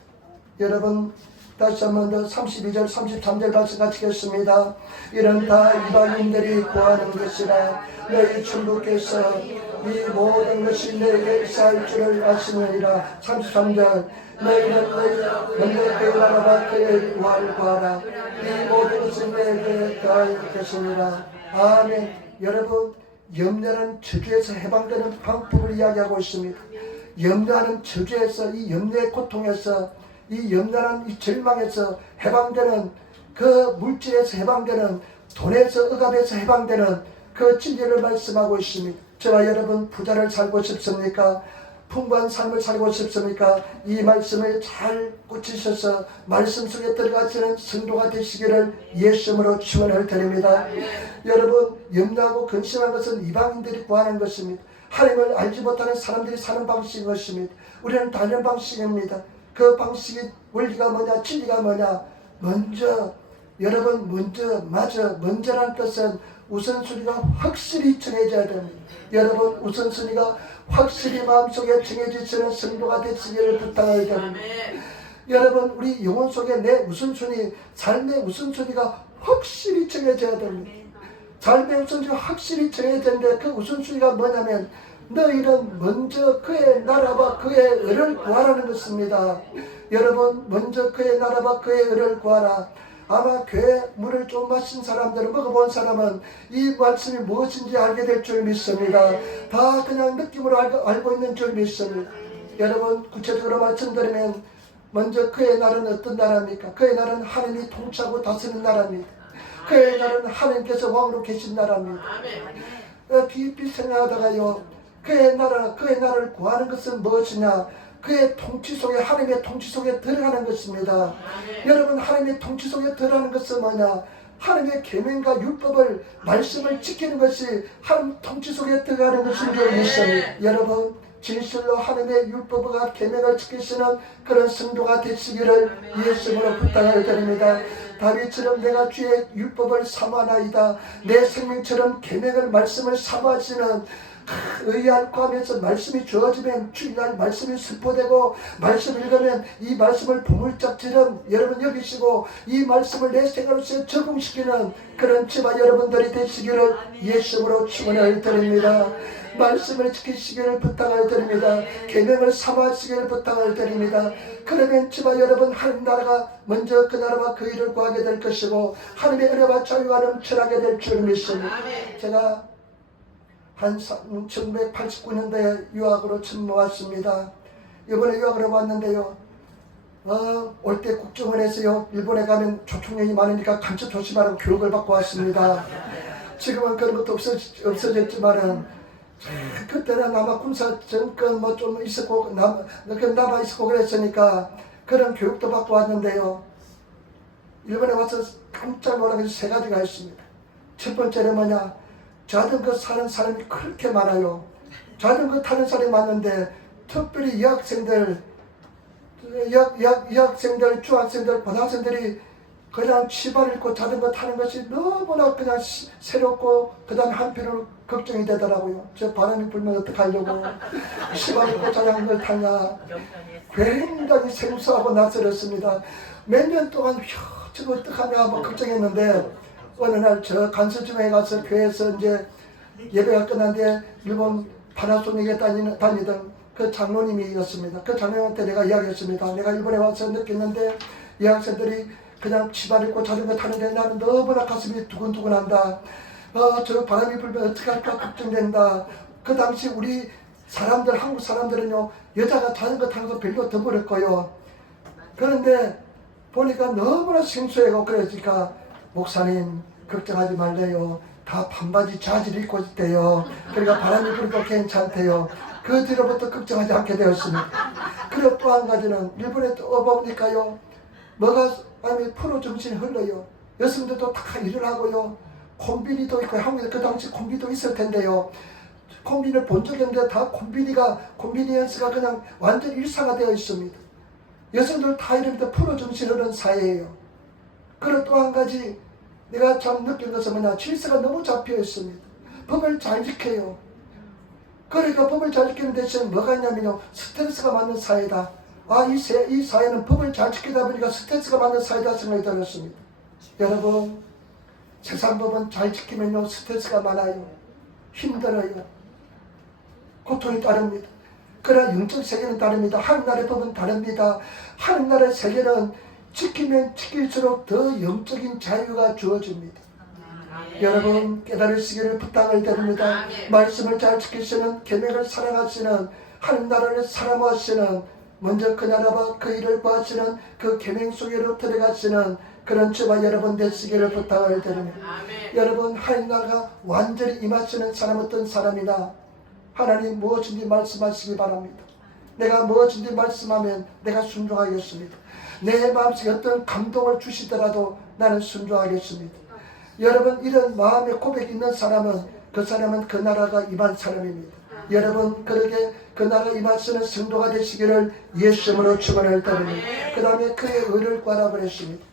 여러분 다시 한 번 더 32절 33절 말씀 같이 읽겠습니다. 이런 다 이방인들이 구하는 것이라 너희 천부께서 이 모든 것이 내게 살 줄을 아시느니라. 33절 너희는 먼저 그의 나라와 그의 구할 구하라. 이 모든 것이 내게 더할 것이니라. 아멘. 여러분, 염려는 저주에서 해방되는 방법을 이야기하고 있습니다. 염려하는 저주에서, 이 염려의 고통에서, 이 염려하는 이 절망에서 해방되는, 그 물질에서 해방되는, 돈에서 억압에서 해방되는 그 진리를 말씀하고 있습니다. 저와 여러분 부자를 살고 싶습니까? 풍부한 삶을 살고 싶습니까? 이 말씀을 잘 꽂히셔서 말씀 속에 들어가시는 성도가 되시기를 예수님으로 축원을 드립니다. 여러분, 염려하고 근심한 것은 이방인들이 구하는 것입니다. 하나님을 알지 못하는 사람들이 사는 방식인 것입니다. 우리는 다른 방식입니다. 그 방식의 원리가 뭐냐, 진리가 뭐냐? 먼저, 여러분, 먼저라는 뜻은 우선순위가 확실히 정해져야 됩니다. 여러분, 우선순위가 확실히 마음속에 정해지시는 성도가 되시기를 부탁을 드립니다. 여러분, 우리 영혼 속에 내 우선순위, 삶의 우선순위가 확실히 정해져야 됩니다. 삶의 우선순위가 확실히 정해졌는데 그 우선순위가 뭐냐면 너희는 먼저 그의 나라와 그의 의를 구하라는 것입니다. 여러분, 먼저 그의 나라와 그의 의를 구하라. 아마 교회 물을 좀 마신 사람들은, 먹어본 사람은 이 말씀이 무엇인지 알게 될 줄 믿습니다. 다 그냥 느낌으로 알고 있는 줄 믿습니다. 여러분, 구체적으로 말씀드리면 먼저 그의 나라는 어떤 나라입니까? 그의 나라는 하나님이 통치하고 다스리는 나라입니다. 그의 나라는 하나님께서 왕으로 계신 나라입니다. 깊이 생각하다가요, 그의 나라를 구하는 것은 무엇이냐? 그의 통치 속에, 하나님의 통치 속에 들어가는 것입니다. 여러분, 하나님의 통치 속에 들어가는 것은 뭐냐? 하나님의 계명과 율법을, 말씀을 지키는 것이 하나님 통치 속에 들어가는 것인 줄 믿습니다. 여러분, 진실로 하나님의 율법과 계명을 지키시는 그런 성도가 되시기를 예수님으로 부탁을 드립니다. 다윗처럼 내가 주의 율법을 사모하나이다. 내 생명처럼 계명을, 말씀을 사모하시는 의할고 하면서 말씀이 주어지면 주일날 말씀이 선포되고 말씀 읽으면 이 말씀을 보물짝처럼 여러분 여기시고 이 말씀을 내 생활에 적용시키는 그런 저와 여러분들이 되시기를 예수님으로 축원을 드립니다. 말씀을 지키시기를 부탁을 드립니다. 계명을 삼으시기를 부탁을 드립니다. 그러면 저와 여러분 하나님 나라가 먼저 그 나라와 그 일을 구하게 될 것이고 하나님의 은혜와 자유가 넘쳐나게 될 줄 믿습니다. 제가 한 1989년도에 유학으로 처음 왔습니다. 이번에 유학을 왔는데요. 올 때 국정원에서요, 일본에 가면 조총련이 많으니까 간첩 조심하라고 교육을 받고 왔습니다. 지금은 그런 것도 없어졌지만은 그때는 아마 군사 정권 뭐 좀 있었고 남아 있었고 그랬으니까 그런 교육도 받고 왔는데요. 일본에 와서 깜짝 놀란 것이 세 가지가 있습니다. 첫 번째는 뭐냐? 자전거 사는 사람이 그렇게 많아요. 자전거 타는 사람이 많은데 특별히 여학생들, 중학생들, 고등학생들이 그냥 치발 입고 자전거 타는 것이 너무나 그냥 새롭고 그 다음에 한편으로 걱정이 되더라고요. 저 바람이 불면 어떡하려고 치발 입고 자전거를 타냐. 굉장히 생소하고 낯설었습니다. 몇 년 동안 저거 어떡하냐 뭐 걱정했는데 어느 날 저 간서점에 가서 교회에서 이제 예배가 끝났는데 일본 파나소닉에 다니던 그 장로님이었습니다. 그 장로님한테 내가 이야기했습니다. 내가 일본에 와서 느꼈는데 이 학생들이 그냥 치발 입고 자전거 타는데 나는 너무나 가슴이 두근두근한다. 저 바람이 불면 어떻게 할까 걱정된다. 그 당시 우리 사람들, 한국 사람들은요, 여자가 자전거 타는 거 별로 드물었고요. 그런데 보니까 너무나 생소하고 그러니까 목사님 걱정하지 말래요. 다 반바지 자지를 입고 있대요. 그러니까 바람이 불어도 괜찮대요. 그 뒤로부터 걱정하지 않게 되었습니다. 그리고 또 한 가지는 일본에 또 와보니까요. 뭐가 아니 프로 정신이 흘러요. 여성들도 다 일을 하고요. 콤비니도 있고 한국에 그 당시 콤비니도 있을 텐데요. 콤비니를 본 적이 없는데 다 콤비니언스가 그냥 완전 일상화되어 있습니다. 여성들 다 이러면서 프로 정신 흐르는 사회예요. 그리고 또 한 가지 내가 참 느낀 것은 뭐냐, 질서가 너무 잡혀 있습니다. 법을 잘 지켜요. 그러니까 법을 잘 지키는 대신 뭐가 있냐면요, 스트레스가 많은 사회다. 이 사회는 법을 잘 지키다 보니까 스트레스가 많은 사회다 생각이 들었습니다. 여러분, 세상 법은 잘 지키면요 스트레스가 많아요. 힘들어요. 고통이 따릅니다. 그러나 영적 세계는 다릅니다. 하늘나라의 법은 다릅니다. 하늘나라의 세계는 지키면 지킬수록 더 영적인 자유가 주어집니다. 여러분 깨달으시기를 부탁을 드립니다. 말씀을 잘 지키시는, 계명을 사랑하시는, 하늘나라를 사랑하시는, 먼저 그 나라와 그 일을 구하시는, 그 계명 속으로 들어가시는 그런 저와 여러분 되시기를 부탁을 드립니다. 여러분 하늘나라가 완전히 임하시는 사람 어떤 사람이나 하나님 무엇인지 말씀하시기 바랍니다. 내가 무엇인지 말씀하면 내가 순종하겠습니다. 내 마음속에 어떤 감동을 주시더라도 나는 순종하겠습니다. 여러분 이런 마음의 고백이 있는 사람은 그 나라가 임한 사람입니다. 여러분 그렇게 그 나라 임하시는 성도가 되시기를 예수님으로 축원을 드립니다. 그 다음에 그의 의를 구하라 그랬습니다.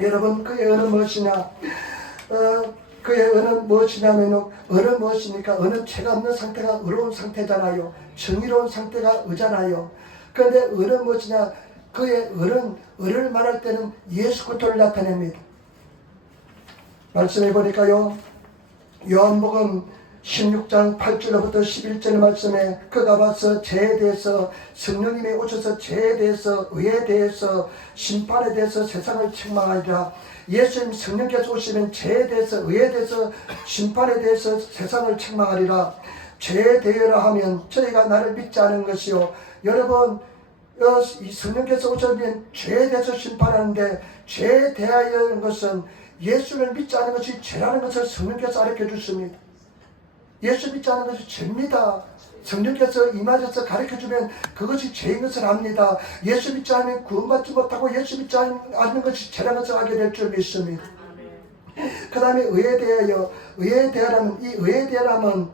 여러분 그의 의는 무엇이냐? 그의 의는 무엇이냐면 의는 무엇입니까? 의는 죄가 없는 상태가 의로운 상태잖아요. 정의로운 상태가 의잖아요. 그런데 의는 무엇이냐? 그의 의를 말할 때는 예수 그리스도를 나타냅니다. 말씀해 보니까요. 요한복음 16장 8절부터 11절 말씀에 그가 와서 죄에 대해서 성령님이 오셔서 죄에 대해서 의에 대해서 심판에 대해서 세상을 책망하리라. 예수님 성령께서 오시면 죄에 대해서 의에 대해서 심판에 대해서 세상을 책망하리라. 죄에 대하라 하면 저희가 나를 믿지 않은 것이요. 여러분 이 성령께서 오시면 죄에 대해서 심판하는데 죄에 대하여는 것은 예수를 믿지 않은 것이 죄라는 것을 성령께서 가르쳐 주십니다. 예수 믿지 않는 것이 죄입니다. 성령께서 임하셔서 가르쳐주면 그것이 죄인 것을 압니다. 예수 믿지 않으면 구원받지 못하고 예수 믿지 않는 것이 죄라는 것을 알게 될 줄 믿습니다. 그 다음에 의에 대하라면 이 의에 대하라면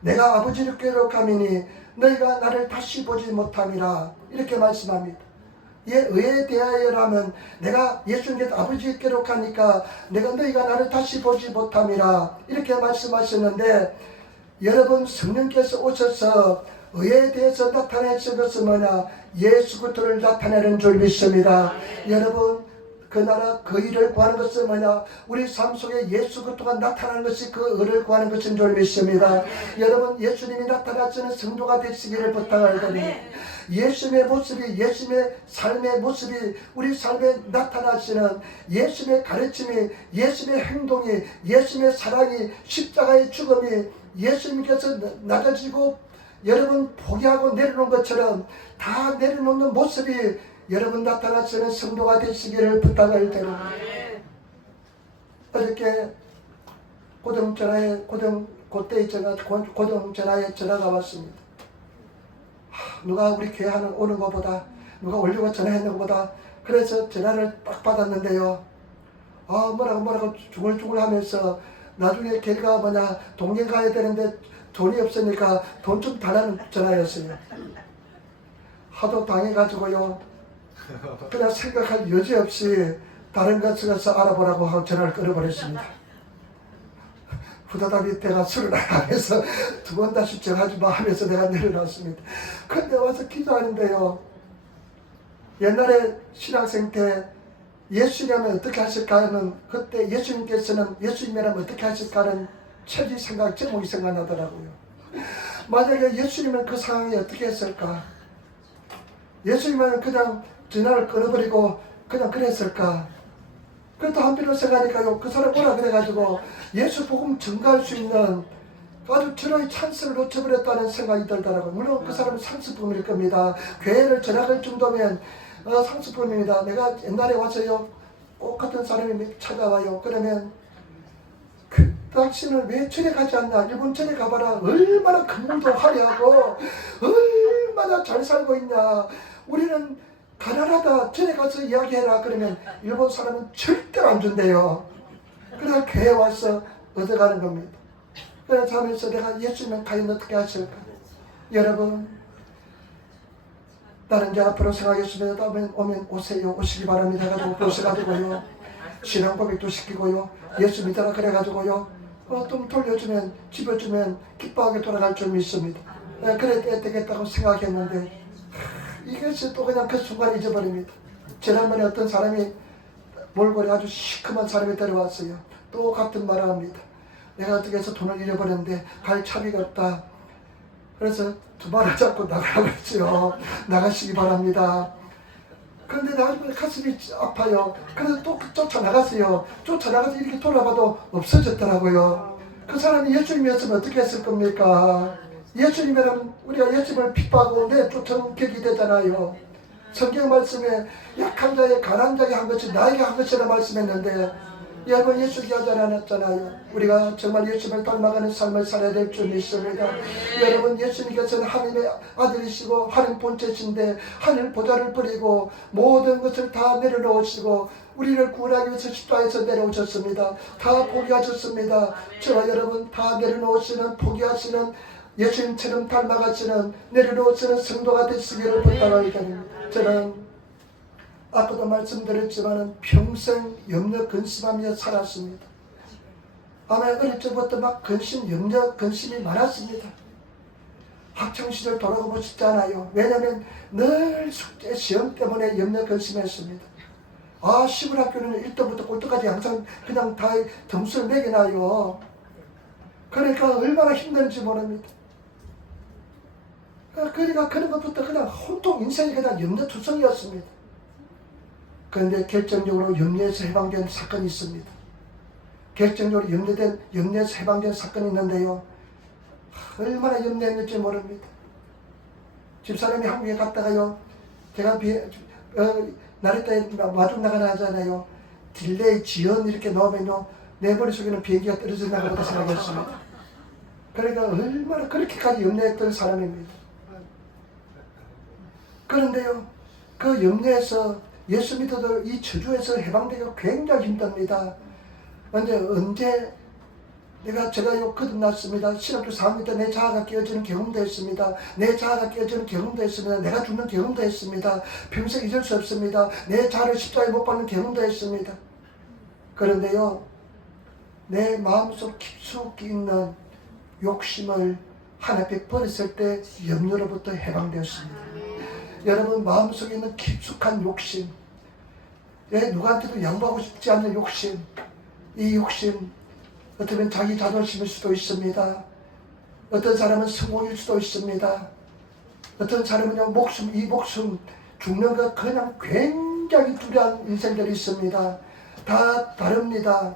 내가 아버지를 꾀록하미니 너희가 나를 다시 보지 못함이라 이렇게 말씀합니다. 의에 대하여라면 내가 예수님께서 아버지를 꾀록하니까 너희가 나를 다시 보지 못함이라 이렇게 말씀하셨는데 여러분 성령께서 오셔서 의에 대해서 나타내신 것은 뭐냐? 예수 그리스도를 나타내는 줄 믿습니다. 여러분 그 나라 그 일을 구하는 것은 뭐냐? 우리 삶 속에 예수 그리스도가 나타나는 것이 그 의를 구하는 것인 줄 믿습니다. 여러분 예수님이 나타나시는 성도가 되시기를 부탁을 드립니다. 예수님의 모습이 예수님의 삶의 모습이 우리 삶에 나타나시는 예수님의 가르침이 예수님의 행동이 예수님의 사랑이 십자가의 죽음이 예수님께서 낮아지고 여러분 포기하고 내려놓은 것처럼 다 내려놓는 모습이 여러분 나타나시는 성도가 되시기를 부탁을 드립니다. 어저께 고등전화에 전화가 왔습니다. 누가 우리 교회 오는 것보다 누가 올리고 전화했는 것보다 그래서 전화를 딱 받았는데요. 뭐라고 중얼중얼 하면서 나중에 걔가 동행 가야 되는데 돈이 없으니까 돈 좀 달라는 전화였어요. 하도 당해가지고요. 그냥 생각할 여지 없이 다른 것을 가서 알아보라고 하고 전화를 끊어버렸습니다. 후다닥이 내가 술을 하면서 두 번 다시 전화하지 마 하면서 내가 내려놨습니다. 근데 와서 기도하는데요. 옛날에 신학생 때 예수님이라면 어떻게 하실까 하는 그때 예수님께서는 예수님이라면 어떻게 하실까 하는 제목이 생각나더라고요. 만약에 예수님은 그 상황이 어떻게 했을까? 예수님은 그냥 전화를 끊어버리고 그냥 그랬을까? 그래도 한편으로 생각하니까요. 그 사람 오라 그래가지고 예수 복음 증가할 수 있는 아주 저런 찬스를 놓쳐버렸다는 생각이 들더라고요. 물론 그 사람은 상습범일 겁니다. 교회를 전학할 정도면 상습범입니다. 내가 옛날에 와서요. 똑같은 사람이 찾아와요. 그러면 당신은 왜 절에 가지 않나? 일본 절에 가봐라. 얼마나 건물도 화려하고 얼마나 잘 살고 있냐. 우리는 가난하다. 절에 가서 이야기해라. 그러면 일본 사람은 절대 안 준대요. 그래서 교회에 와서 얻어가는 겁니다. 그래서 하면서 내가 예수님은 과연 어떻게 하실까? 여러분 나는 이제 앞으로 생각했습니다. 다음에 오세요. 오시기 바랍니다. 가지고 오셔가지고요. 신앙 고백도 시키고요. 예수 믿어라 그래가지고요. 좀 돌려주면 집어주면 기뻐하게 돌아갈 줄 믿습니다. 그래 되겠다고 생각했는데 이것이 또 그냥 그 순간 잊어버립니다. 지난번에 어떤 사람이 몰골에 아주 시큼한 사람이 데려왔어요. 또 같은 말을 합니다. 내가 어떻게 해서 돈을 잃어버렸는데 갈 차비가 없다. 그래서 두 발을 잡고 나가라고 했죠. 나가시기 바랍니다. 그런데 나중에 가슴이 아파요. 그래서 또 쫓아나갔어요. 쫓아나가서 이렇게 돌아봐도 없어졌더라고요. 그 사람이 예수님이었으면 어떻게 했을 겁니까? 예수님이라면 우리가 예수님을 핍박하고 내쫓아온 격이 되잖아요. 성경 말씀에 약한 자에 가난한 자에게 한 것이 나에게 한 것이라 말씀했는데 여러분 예수님이 하지 않았잖아요. 우리가 정말 예수님을 닮아가는 삶을 살아야 될 줄 믿습니다. 여러분 예수님께서는 하나님의 아들이시고 하나님 본체신데 하늘 보좌를 버리고 모든 것을 다 내려놓으시고 우리를 구원하기 위해서 십자가에서 내려오셨습니다. 다 포기하셨습니다. 저와 여러분 다 내려놓으시는 포기하시는 예수님처럼 닮아가시는 내려놓으시는 성도가 되시기를 부탁하게 됩니다. 저는 아까도 말씀드렸지만 평생 염려 근심하며 살았습니다. 아마 어릴 적부터 막 염려 근심이 많았습니다. 학창시절 돌아가고 싶지 않아요. 왜냐하면 늘 숙제 시험 때문에 염려 근심했습니다. 시골 학교는 1등부터 꼴등까지 항상 그냥 다 점수를 매겨놔요. 그러니까 얼마나 힘든지 모릅니다. 그러니까 그런 것부터 그냥 온통 인생이 그냥 염려투성이었습니다. 그런데 결정적으로 염려에서 해방된 사건이 있습니다. 결정적으로 염려에서 해방된 사건이 있는데요. 얼마나 염려했는지 모릅니다. 집사람이 한국에 갔다가요. 제가 나랬다에 마중 나가나 하잖아요. 딜레이, 지연 이렇게 넣으면요. 내 머릿속에는 비행기가 떨어진다 그렇게 생각했습니다. 그러니까 얼마나 그렇게까지 염려했던 사람입니다. 그런데요. 그 염려에서 예수 믿어도 이 저주에서 해방되기가 굉장히 힘듭니다. 언제 제가 거듭났습니다. 신학교 4학년 때 내 자아가 깨어지는 경험도 했습니다. 내 자아가 깨어지는 경험도 했습니다. 내가 죽는 경험도 했습니다. 평생 잊을 수 없습니다. 내 자아를 십자가에 못 박는 경험도 했습니다. 그런데요, 내 마음속 깊숙이 있는 욕심을 하나님께 버렸을 때 염려로부터 해방되었습니다. 여러분 마음속에 있는 깊숙한 욕심, 누구한테도 양보하고 싶지 않는 욕심, 이 욕심 어쩌면 자기 자존심일 수도 있습니다. 어떤 사람은 성공일 수도 있습니다. 어떤 사람은요 이 목숨 죽는 것 그냥 굉장히 두려운 인생들이 있습니다. 다 다릅니다.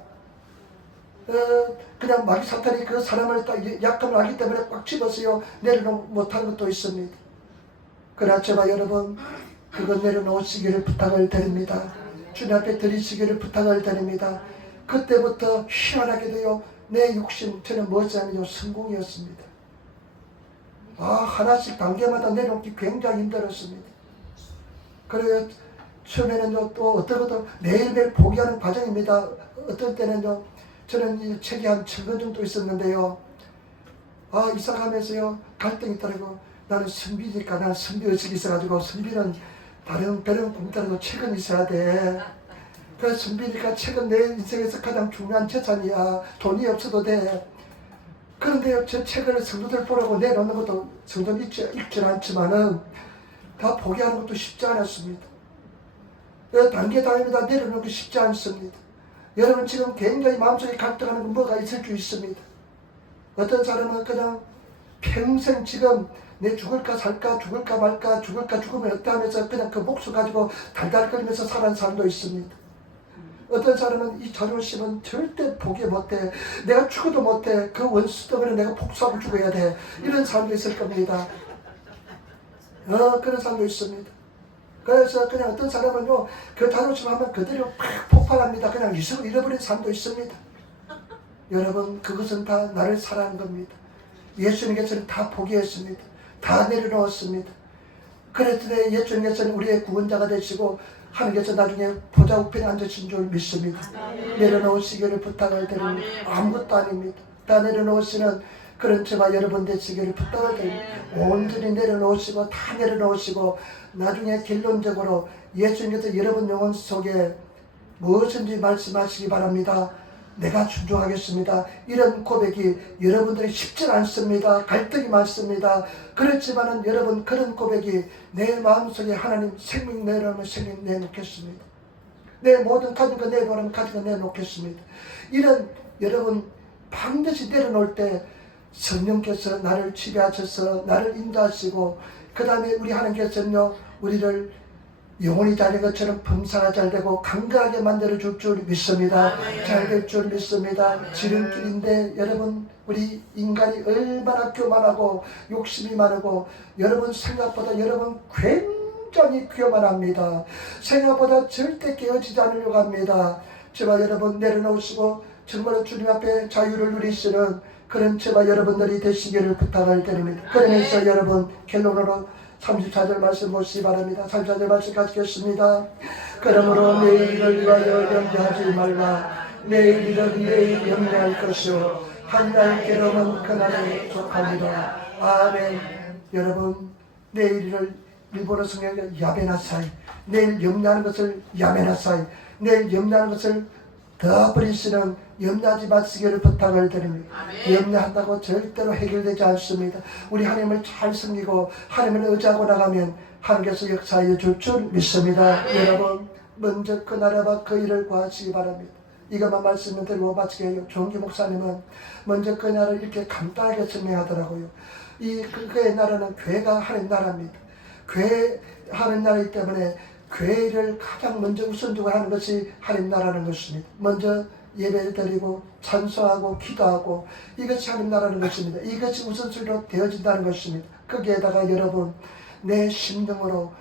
그냥 마귀 사탄이 그 사람을 딱 약함을 알기 때문에 꽉 집어서요 내려놓지 못하는 것도 있습니다. 그러나 저와 여러분 그것 내려놓으시기를 부탁을 드립니다. 주님 앞에 드리시기를 부탁을 드립니다. 그때부터 희한하게도요 내 욕심 저는 뭐였냐면요 성공이었습니다. 하나씩 단계마다 내려놓기 굉장히 힘들었습니다. 그래요 처음에는요 또 어떤 것도 매일매일 포기하는 과정입니다. 어떤 때는요 저는 이 책이 한 1000권 정도 있었는데요. 이사가면서요 갈등이 있더라고. 나는 선비니까 나는 선비의식이 있어가지고 선비는 다른 배는 공짜로 책은 있어야 돼. 그래서 선비니까 책은 내 인생에서 가장 중요한 재산이야. 돈이 없어도 돼. 그런데요 저 책을 성도들 보라고 내놓는 것도 성도는 읽지 않지만은 다 포기하는 것도 쉽지 않았습니다. 단계단계마다 내려놓는 게 쉽지 않습니다. 여러분 지금 굉장히 마음속에 갈등하는 건 뭐가 있을 수 있습니다. 어떤 사람은 그냥 평생 지금 내 죽을까 살까 죽을까 말까 죽을까 죽으면 어때 하면서 그냥 그 목숨 가지고 달달거리면서 살아가는 사람도 있습니다. 어떤 사람은 이 자존심은 절대 포기 못해. 내가 죽어도 못해. 그 원수 때문에 내가 복수하고 죽어야 돼. 이런 사람도 있을 겁니다. 그런 사람도 있습니다. 그래서 그냥 어떤 사람은요 그 자존심 하면 그대로 팍 폭발합니다. 그냥 이성을 잃어버린 사람도 있습니다. 여러분 그것은 다 나를 사랑한 겁니다. 예수님께서는 다 포기했습니다. 다 내려놓았습니다. 그랬더니 예수님께서는 우리의 구원자가 되시고 하나님께서 나중에 보좌 우편에 앉으신 줄 믿습니다. 내려놓으시기를 부탁을 드립니다. 아무것도 아닙니다. 다 내려놓으시는 그런 저와 여러분 되시기를 부탁을 드립니다. 온전히 내려놓으시고 다 내려놓으시고 나중에 결론적으로 예수님께서 여러분 영혼 속에 무엇인지 말씀하시기 바랍니다. 내가 존중하겠습니다. 이런 고백이 여러분들이 쉽지 않습니다. 갈등이 많습니다. 그렇지만은 여러분 그런 고백이 내 마음속에 하나님 생명 내려오면 생명 내놓겠습니다. 내 모든 가진 거 내놓으면 가진 거 내놓겠습니다. 이런 여러분 반드시 내려놓을 때 성령께서 나를 지배하셔서 나를 인도하시고 그 다음에 우리 하나님께서는요 우리를 영혼이 잘된 것처럼 범사가 잘되고 강건하게 만들어줄 줄 믿습니다. 잘될 줄 믿습니다. 지름길인데 여러분 우리 인간이 얼마나 교만하고 욕심이 많고 여러분 생각보다 여러분 굉장히 교만합니다. 생각보다 절대 깨어지지 않으려고 합니다. 제발 여러분 내려놓으시고 정말로 주님 앞에 자유를 누리시는 그런 제발 여러분들이 되시기를 부탁을 드립니다. 그러면서 여러분 결론으로 34절 말씀 보시기 바랍니다. 34절 말씀 가지겠습니다. 그러므로 내일을 위하여 염려하지 말라. 내일 일은 내일 염려할 것이요 한날 괴로움은 그날에 족하리라. 아멘. 여러분 내일을 일본어 성경에 야베나사이, 내일 염려하는 것을 야메나사이, 내일 염려하는 것을 더 버리시는 염려하지 마시기를 부탁을 드립니다. 염려한다고 절대로 해결되지 않습니다. 우리 하나님을 잘 섬기고 하나님을 의지하고 나가면 하나님께서 역사해 줄 줄 믿습니다. 여러분 먼저 그 나라와 그 일을 구하시기 바랍니다. 이것만 말씀을 드리고 마치게 해요. 종기 목사님은 먼저 그 나라를 이렇게 간단하게 설명하더라고요. 그의 나라는 교회가 하는 나라입니다. 교회 하는 나라이기 때문에 교회를 가장 먼저 우선적으로 하는 것이 하나님 나라는 것입니다. 먼저 예배를 드리고 찬송하고 기도하고 이것이 하나님 나라는 것입니다. 이것이 우선순위로 되어진다는 것입니다. 거기에다가 여러분 내 심령으로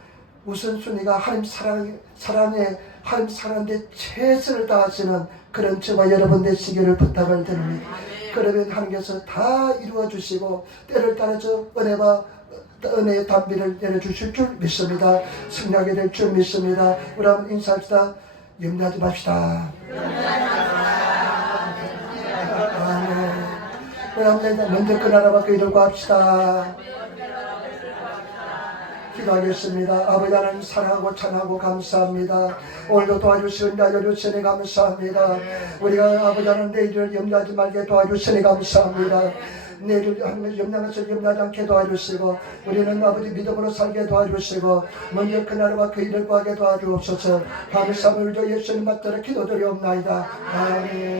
우선순위가 하나님 사랑에 하나님 사랑하는데 최선을 다하시는 그런 저와 여러분 되시기를 부탁을 드립니다. 그러면 하나님께서 다 이루어 주시고 때를 따라서 은혜의 담비를 내려주실 줄 믿습니다. 승리하게 될 줄 믿습니다. 우리 한번 인사합시다. 염려하지 맙시다. 아멘. 우리 한번 먼저 그 나라와 그 일을 구합시다. 기도하겠습니다. 아버지 하나님 사랑하고 찬하고 감사합니다. 오늘도 도와주시는 알려주시니 감사합니다. 우리가 아버지 하나님 내일을 염려하지 말게 도와주시니 감사합니다. 내일을 염려하는 것을 염려하지 않게 도와주시고 우리는 아버지 믿음으로 살게 도와주시고 먼저 그 나라와 그 일을 구하게 도와주옵소서. 감사함을 주 예수님 받들어 기도드리옵나이다. 아멘.